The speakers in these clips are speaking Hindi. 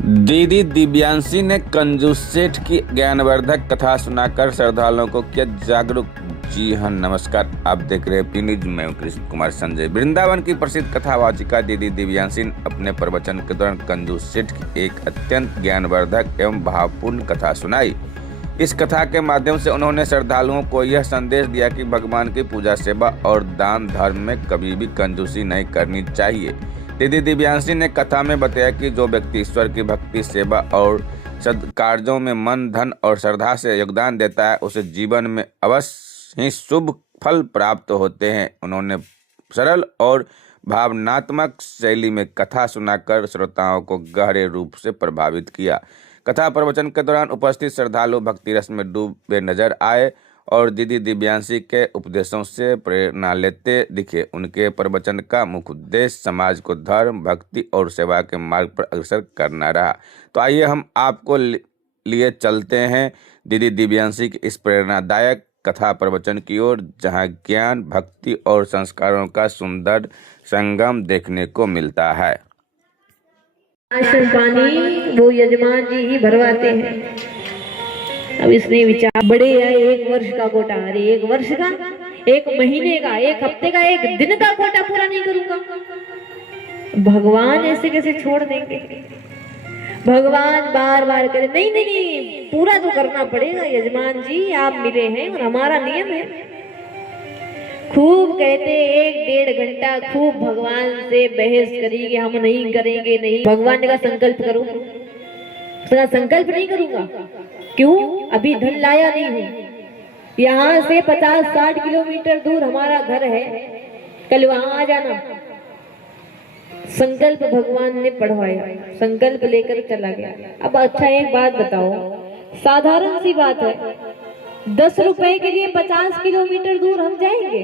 दीदी दिव्यांशी ने कंजूस सेठ की ज्ञानवर्धक कथा सुनाकर श्रद्धालुओं को किया जागरूक। जी हाँ, नमस्कार, आप देख रहे हैं पी न्यूज। मैं हूं कृष्ण कुमार संजय। वृंदावन की प्रसिद्ध कथावाचिका दीदी दिव्यांशी ने अपने प्रवचन के दौरान कंजूस सेठ की एक अत्यंत ज्ञानवर्धक एवं भावपूर्ण कथा सुनाई। इस कथा के माध्यम से उन्होंने श्रद्धालुओं को यह संदेश दिया कि भगवान की पूजा, सेवा और दान धर्म में कभी भी कंजूसी नहीं करनी चाहिए। दीदी दिव्यांशी ने कथा में बताया कि जो व्यक्ति ईश्वर की भक्ति, सेवा और सद्कार्यों में मन, धन और श्रद्धा से योगदान देता है, उसे जीवन में अवश्य ही शुभ फल प्राप्त होते हैं। उन्होंने सरल और भावनात्मक शैली में कथा सुनाकर श्रोताओं को गहरे रूप से प्रभावित किया। कथा प्रवचन के दौरान उपस्थित श्रद्धालु भक्ति रस में डूबे नजर आए और दीदी दिव्यांशी के उपदेशों से प्रेरणा लेते दिखे। उनके प्रवचन का मुख्य उद्देश्य समाज को धर्म, भक्ति और सेवा के मार्ग पर अग्रसर करना रहा। तो आइए हम आपको लिए चलते हैं दीदी दिव्यांशी की इस प्रेरणादायक कथा प्रवचन की ओर, जहां ज्ञान, भक्ति और संस्कारों का सुंदर संगम देखने को मिलता है। राशन पानी वो यजमान जी ही भरवाते हैं। अब इसने विचार बड़े है, 1 वर्ष का कोटा, अरे 1 वर्ष का, 1 महीने का, 1 हफ्ते का, 1 दिन का कोटा पूरा नहीं करूंगा। भगवान ऐसे कैसे छोड़ देंगे? भगवान बार बार करे, नहीं नहीं नहीं, पूरा तो करना पड़ेगा यजमान जी, आप मिले हैं और हमारा नियम है। खूब कहते 1-1.5 घंटा खूब भगवान से बहस करी कि हम नहीं करेंगे, नहीं। भगवान ने कहा संकल्प करो। उसका संकल्प नहीं करूंगा। क्यों? अभी धन लाया नहीं हूं। यहाँ से 50-60 किलोमीटर दूर हमारा घर है, कल वहां आ जाना। संकल्प भगवान ने पढ़वाया, संकल्प लेकर चला गया। अब अच्छा एक बात बताओ, साधारण सी बात है, 10 रुपए के लिए 50 किलोमीटर दूर हम जाएंगे?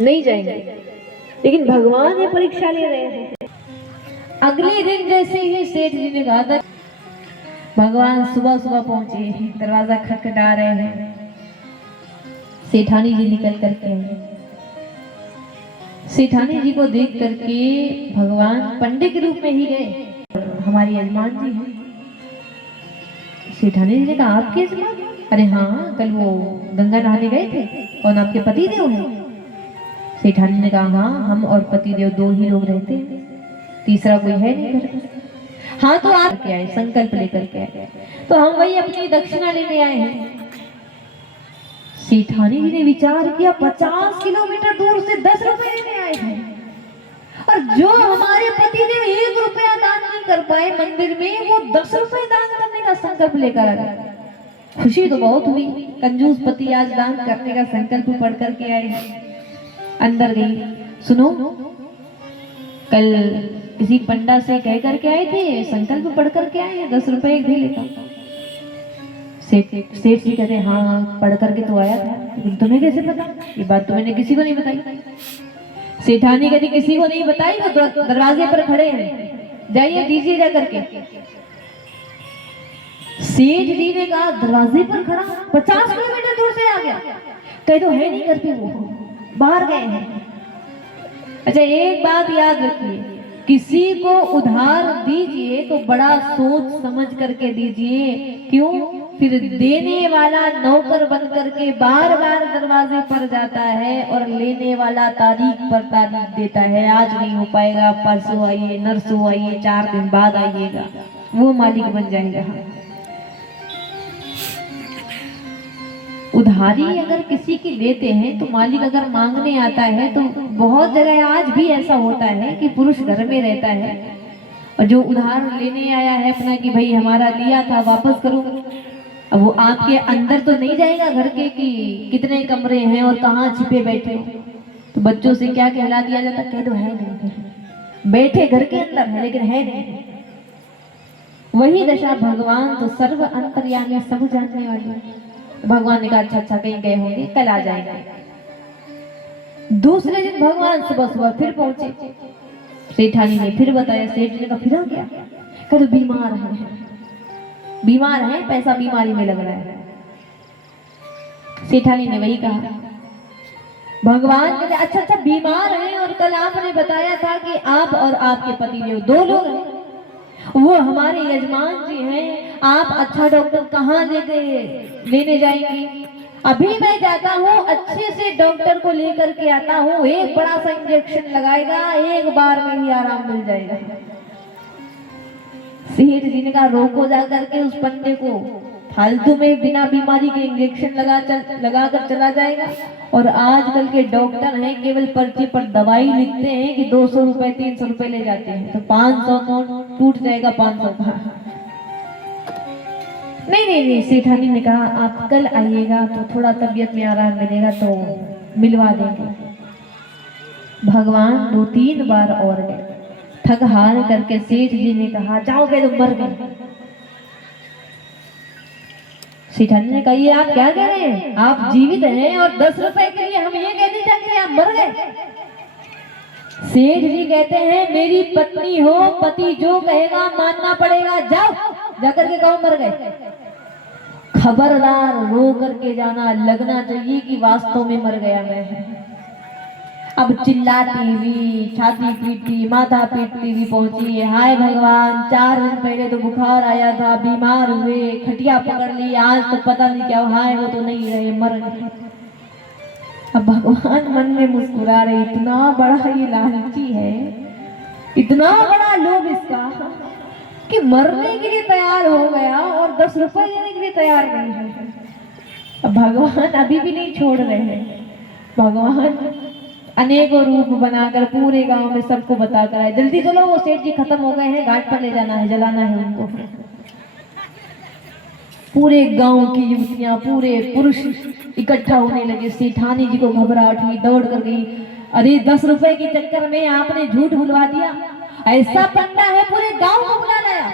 नहीं जाएंगे। लेकिन भगवान ये परीक्षा ले रहे हैं। अगले दिन जैसे ही सेठ जी ने कहा था, भगवान सुबह सुबह पहुंचे, दरवाजा खटखटा रहे हैं। सेठानी जी निकल करके आए। सेठानी जी को देख करके भगवान पंडित के रूप में ही गए। हमारी यजमान जी हैं। सेठानी जी ने कहा, आपके यजमान? अरे हाँ, कल वो गंगा नहाने गए थे। कौन, आपके पति देव हैं? सेठानी ने कहा, हाँ, हम और पति देव 2 ही लोग रहते हैं, तीसरा कोई है नहीं घर में। हाँ, तो आप क्या आए? संकल्प लेकर के आए। तो हम वही अपनी दक्षिणा लेने आए हैं। सेठानी जी ने विचार किया, 50 किलोमीटर दूर से 10 रुपए लेने आए हैं, और जो हमारे पति देव 1 रुपया दान नहीं कर पाए मंदिर में, वो 10 रुपए दान करने का संकल्प लेकर आ गए। खुशी तो बहुत हुई, कंजूस पति आज दान करने का संकल्प पढ़ करके आए। अंदर गई, सुनो, कल किसी पंडा से कह करके आए थे, संकल्प पढ़ करके आए, 10 रुपए एक भी लेता। सेठ जी कहते, हाँ पढ़ करके तो आया था, लेकिन तुम्हें कैसे पता? ये बात तो मैंने किसी को नहीं बताई। सेठानी कहती, किसी को नहीं बताई, वो दरवाजे पर खड़े हैं, जाइए दीजिए जा करके। सेठ जी ने कहा, दरवाजे पर खड़ा, 50 किलोमीटर दूर से आ गया? कह दो है नहीं करते, वो बाहर गए हैं। अच्छा, एक बात याद रखिए, किसी को उधार दीजिए तो बड़ा सोच समझ करके दीजिए। क्यों? फिर देने वाला नौकर बन करके बार बार दरवाजे पर जाता है और लेने वाला तारीख पर तारीख देता है। आज नहीं हो पाएगा, परसों आइए, नरसों आइए, 4 दिन बाद आइएगा, वो मालिक बन जाएगा। उधारी अगर किसी की लेते हैं तो मालिक अगर मांगने आता है, तो बहुत जगह आज भी ऐसा होता है कि पुरुष घर में रहता है और जो उधार लेने आया है अपना कि भाई हमारा लिया था वापस करो, अब वो आपके अंदर तो नहीं जाएगा घर के कि कितने कमरे हैं और कहाँ छिपे बैठे हो। तो बच्चों से क्या कहला दिया जाता? कह दो है नहीं, बैठे घर के अंदर है लेकिन है नहीं। वही दशा भगवान तो सर्व अंतर्यामी, सब जानने वाले। भगवान ने कहा, अच्छा कहीं गए होंगे, कल आ जाएंगे। दूसरे दिन भगवान सुबह सुबह फिर पहुंचे। सेठानी ने फिर बताया। सेठ ने कहा, फिर आ गया? कल बीमार है, पैसा बीमारी में लग रहा है। सेठानी ने वही कहा, भगवान कहते अच्छा अच्छा बीमार हैं और कल आपने बताया था कि आप और आपके पति देव 2 लोग हैं, वो हमारे यजमान जी हैं, आप अच्छा डॉक्टर कहाँ लेने जाएंगे? अभी मैं जाता हूँ, अच्छे से डॉक्टर को लेकर के आता हूँ, एक बड़ा सा इंजेक्शन लगाएगा, एक बार में ही आराम मिल जाएगा। सेठ जी ने कहा रोको जा करके उस बंदे को, फालतू में बिना बीमारी के इंजेक्शन लगा कर चला जाएगा। और आजकल के डॉक्टर हैं केवल पर्ची पर दवाई लिखते हैं कि 200 रुपए 300 रुपए ले जाते हैं, तो 500 नोट टूट जाएगा 500 का। नहीं, सेठानी ने कहा आप कल आइएगा तो थोड़ा तबीयत में आराम मिलेगा तो मिलवा देंगे। भगवान 2-3 बार और गए, थक हार करके सेठ जी ने कहा जाओगे तो मर गए। सेठानी ने कहा ये आप क्या कह रहे हैं, आप जीवित हैं और 10 रुपए के लिए हम ये कहने चाहते हैं आप मर गए। सेठ जी कहते हैं मेरी पत्नी हो, पति जो कहेगा मानना पड़ेगा, जाओ जाकर के कहो मर गए। खबरदार रो करके जाना, लगना चाहिए कि वास्तव में मर गया मैं। अब चिल्लाती हुई, छाती पीटती, माथा पीटती हुई पहुंची, हाय भगवान 4 दिन पहले तो बुखार आया था, बीमार हुए, खटिया पकड़ ली, आज तो पता नहीं क्या, हाय वो तो नहीं रहे, मर गए। अब भगवान मन में मुस्कुरा रहे, इतना बड़ा ये लालची है, इतना बड़ा लोभ इसका कि मरने के लिए तैयार हो गया और 10 रुपए देने के लिए तैयार नहीं है। अब भगवान अभी भी नहीं छोड़ रहे हैं। भगवान अनेकों रूप बनाकर पूरे गांव में सबको बताकर आए, जल्दी चलो वो सेठ जी खत्म हो गए हैं, घाट पर ले जाना है, जलाना है उनको। पूरे गांव की युवतियां, पूरे पुरुष इकट्ठा होने लगे। सेठानी जी को घबराहट हुई, दौड़ कर गई, अरे 10 रुपए के चक्कर में आपने झूठ बुलवा दिया, ऐसा पंडा है पूरे गांव को बुला लाया,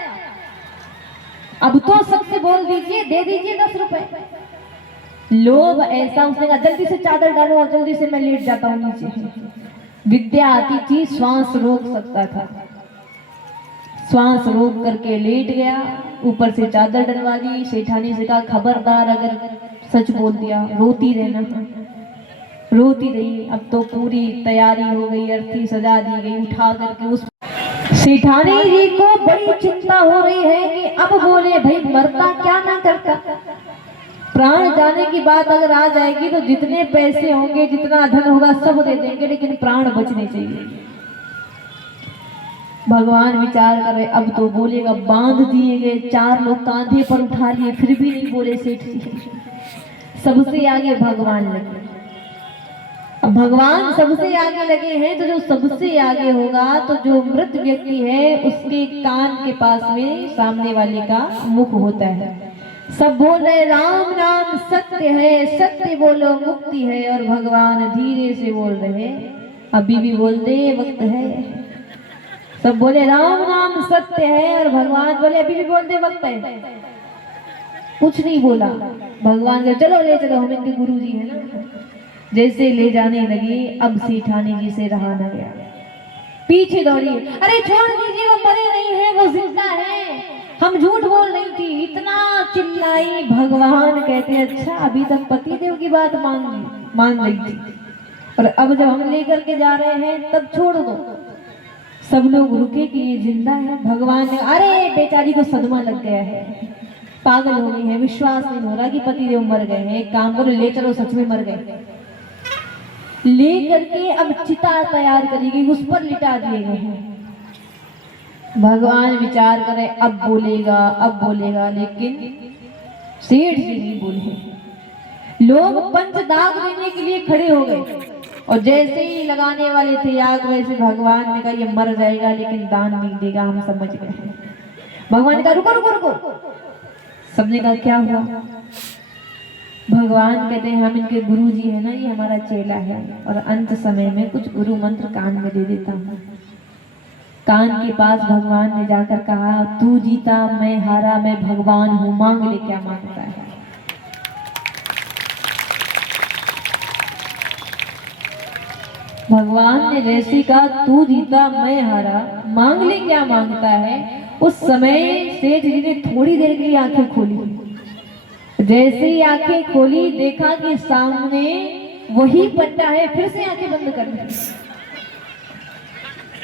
अब तो सबसे बोल दीजिए, दे दीजिए 10 रुपए। लोभ ऐसा, उसने कहा जल्दी से चादर डालो और जल्दी से मैं लेट जाता हूँ नीचे। विद्या आती थी, श्वास रोक सकता था, श्वास रोक करके लेट गया, ऊपर से चादर डलवा दी। सेठानी से कहा खबरदार अगर सच बोल दिया रोती रहना। रोती रही। अब तो पूरी तैयारी हो गई, अर्थी सजा दी गई, उठा करके उस सेठानी जी को बड़ी चिंता हो रही है कि अब बोले भाई मरता क्या ना करता, प्राण जाने की बात अगर आ जाएगी तो जितने पैसे होंगे, जितना धन होगा सब दे देंगे, लेकिन प्राण बचने चाहिए। भगवान विचार कर रहे, अब तो बोलेगा, बांध दिए गए, 4 लोग कांधे पर उठा लिए, फिर भी नहीं बोले सेठ जी। सबसे आगे भगवान लगे। अब भगवान सबसे आगे लगे हैं तो जो सबसे आगे होगा तो जो मृत व्यक्ति है उसके कान के पास में सामने वाले का मुख होता है। सब बोल रहे राम नाम सत्य है, सत्य बोलो मुक्ति है, और भगवान धीरे से बोल रहे अभी भी बोलते वक्त है। सब बोले राम नाम सत्य है और भगवान बोले अभी भी बोलते वक्त है। कुछ नहीं बोला। भगवान ने चलो ले चलो, हम इनके गुरु जी है ना। जैसे ले जाने लगे, अब सेठानी जी से रहा न गया, पीछे दौड़ी, अरे छोड़ दीजिए वो मरे नहीं है, वो जिंदा है, हम झूठ बोल रही थी। इतना चिल्लाई। भगवान कहते अच्छा अभी तक पति देव की बात मान रही थी, और अब जब हम लेकर के जा रहे हैं तब छोड़ दो। सब लोग रुके कि ये जिंदा है। भगवान ने, अरे बेचारी को सदमा लग गया है, पागल हो गई है, विश्वास नहीं हो रहा कि पति देव मर गए हैं, एक काम करो ले चलो, सच में मर गए। ले करके अब चिता तैयार करेगी, उस पर लिटा दिए गए हैं। भगवान विचार करे अब बोलेगा, लेकिन सेठ जी नहीं बोले। लोग पंच दाग देने के लिए खड़े हो गए, और जैसे ही लगाने वाले थे आग, वैसे भगवान ने कहा ये मर जाएगा लेकिन दान नहीं देगा, हम समझ गए। भगवान ने कहा रुको रुको रुको। सबने कहा क्या हुआ? भगवान कहते हैं हम इनके गुरु जी है ना, ये हमारा चेला है, और अंत समय में कुछ गुरु मंत्र कान में दे देता हूँ। कान के पास भगवान ने जाकर कहा तू जीता मैं हारा, मैं भगवान हूँ, मांग ले क्या मांगता है। भगवान ने जैसे कहा तू जीता मैं हारा, मांग ले क्या मांगता है। उस समय सेठ जी ने थोड़ी देर के लिए आंखें खोली। जैसे ही आंखें खोली, देखा कि सामने वही पट्टा है, फिर से आंखें बंद कर दी।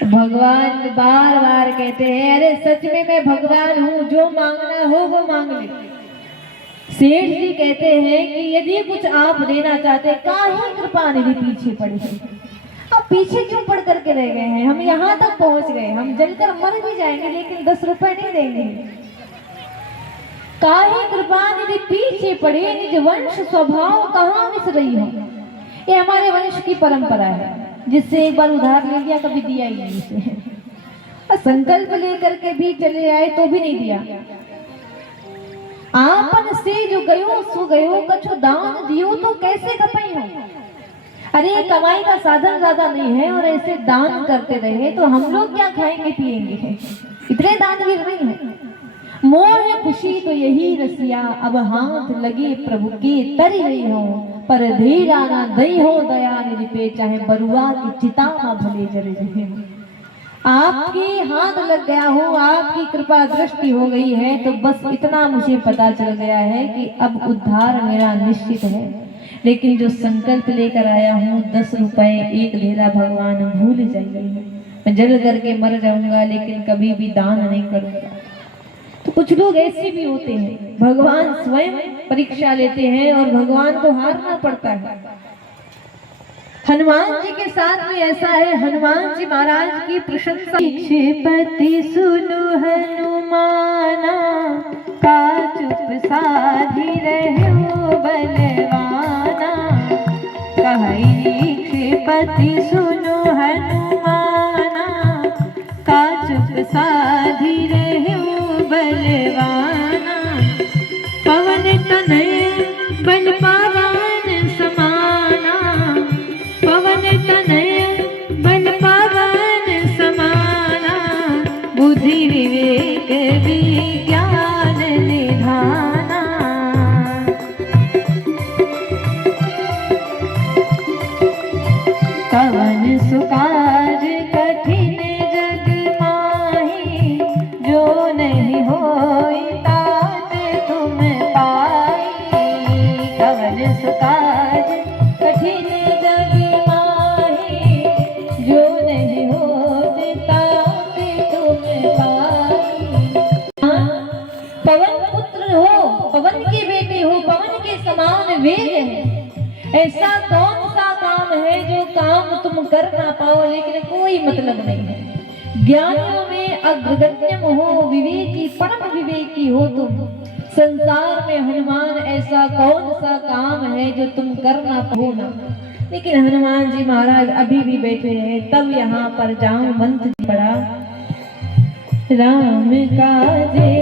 भगवान बार बार कहते हैं अरे सच में मैं भगवान हूँ, जो मांगना हो वो मांग ले। सेठ जी कहते हैं कि यदि कुछ आप देना चाहते, काहे कृपा निधि पीछे पड़े। अब पीछे क्यों पड़ करके रह गए हैं? हम यहाँ तक पहुंच गए, हम जलकर मर भी जाएंगे लेकिन 10 रुपए नहीं देंगे। काहे कृपा निधि पीछे पड़े, निज वंश स्वभाव कहाँ मिस रही हो। ये हमारे वंश की परंपरा है, जिससे एक बार उधार ले लिया कभी दिया ही नहीं उसे, और संकल्प लेकर के भी चले आए तो भी नहीं दिया। आपन से जो गयो सो गयो, कछु दान दियो तो कैसे कपाई हो। अरे कमाई का साधन ज्यादा नहीं है और ऐसे दान करते रहे तो हम लोग क्या खाएंगे पिएंगे, इतने दान भी नहीं है। मोह खुशी तो यही रसिया, अब हाथ लगे प्रभु के तरी रही हो, पर धीरा ना दई हो दया निधि पे, चाहे बरुआ की चिता ना भले जले रहे। आपके हाथ लग गया हो, आपकी कृपा दृष्टि हो गई है, तो बस इतना मुझे पता चल गया है कि अब उद्धार मेरा निश्चित है। लेकिन जो संकल्प लेकर आया हूँ 10 रुपए एक धेरा भगवान भूल जाइए, मैं जल करके मर जाऊंगा लेकिन कभी भी दान नहीं करूंगा। तो कुछ लोग ऐसे भी होते हैं, भगवान स्वयं परीक्षा लेते हैं और भगवान को हारना पड़ता है। हनुमान जी के साथ में ऐसा है, हनुमान जी महाराज की प्रशंसा। पति सुनु हनुमाना, का चुप साधी रहो बलवाना। कहि पति सुनु हनुमाना, का चुप साधी रहो बलवाना। पवन तनय बल पावन समाना, पवन तनय बल पावन समाना। बुद्धि विवेक विज्ञान निधाना। कवन सुकाज कठिन जग माही, जो नहीं होई तात तुम पाई। कवन सुकाज कठिन जग माही, जो नहीं होते तात तुम पाई। पवन पुत्र हो, पवन की बेटी हो, पवन के समान वेग है। ऐसा कौन सा काम है जो काम तुम कर ना पाओ, लेकिन कोई मतलब नहीं है। ज्ञानियों में अग्रगण्य हो, विवेकी परम विवेकी हो तुम। संसार में हनुमान ऐसा कौन सा काम है जो तुम कर ना पाओ ना। लेकिन हनुमान जी महाराज अभी भी बैठे हैं। तब यहाँ पर जाऊं मंत्र पड़ा, राम काजे